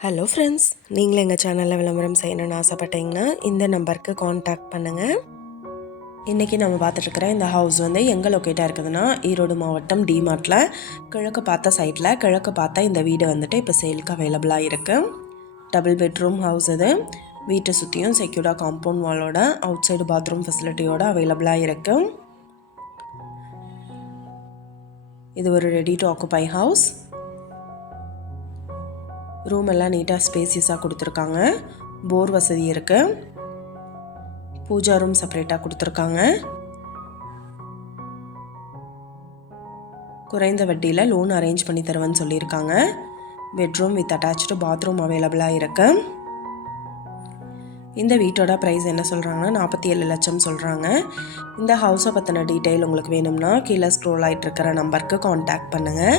Hello friends நீங்களும் எங்கள் சேனலில் விளம்பரம் செய்யணும்னு ஆசைப்பட்டீங்கன்னா இந்த நம்பருக்கு காண்டாக்ட் பண்ணுங்கள் இன்றைக்கி நம்ம பார்த்துட்ருக்குற இந்த ஹவுஸ் வந்து எங்கே லொக்கேட்டாக இருக்குதுன்னா ஈரோடு மாவட்டம் டிமார்ட்டில் கிழக்கு பார்த்த சைட்டில் கிழக்கு பார்த்தா இந்த வீடு வந்துட்டு இப்போ சேலுக்கு அவைலபிளாக இருக்குது டபுள் பெட்ரூம் ஹவுஸ் இது. வீட்டை சுற்றியும் செக்யூர்டாக காம்பவுண்ட் வாலோட அவுட் சைடு பாத்ரூம் ஃபெசிலிட்டியோட அவைலபிளாக இருக்குது இது ஒரு ready to occupy house room எல்லாம் நீட்டாக ஸ்பேசியஸாக கொடுத்துருக்காங்க. போர் வசதி இருக்குது பூஜா ரூம் செப்பரேட்டாக கொடுத்துருக்காங்க. குறைந்த வட்டியில் லோன் அரேஞ்ச் பண்ணி தருவேன்னு சொல்லியிருக்காங்க. பெட்ரூம் வித் அட்டாச்சு பாத்ரூம் அவைலபிளாக இருக்கு. இந்த வீட்டோட ப்ரைஸ் என்ன சொல்கிறாங்கன்னா நாற்பத்தி ஏழு லட்சம் சொல்கிறாங்க இந்த ஹவுஸை பற்றின டீட்டெயில் உங்களுக்கு வேணும்னா கீழே ஸ்க்ரோல் ஆகிட்டு இருக்கிற நம்பருக்கு காண்டாக்ட் பண்ணுங்கள்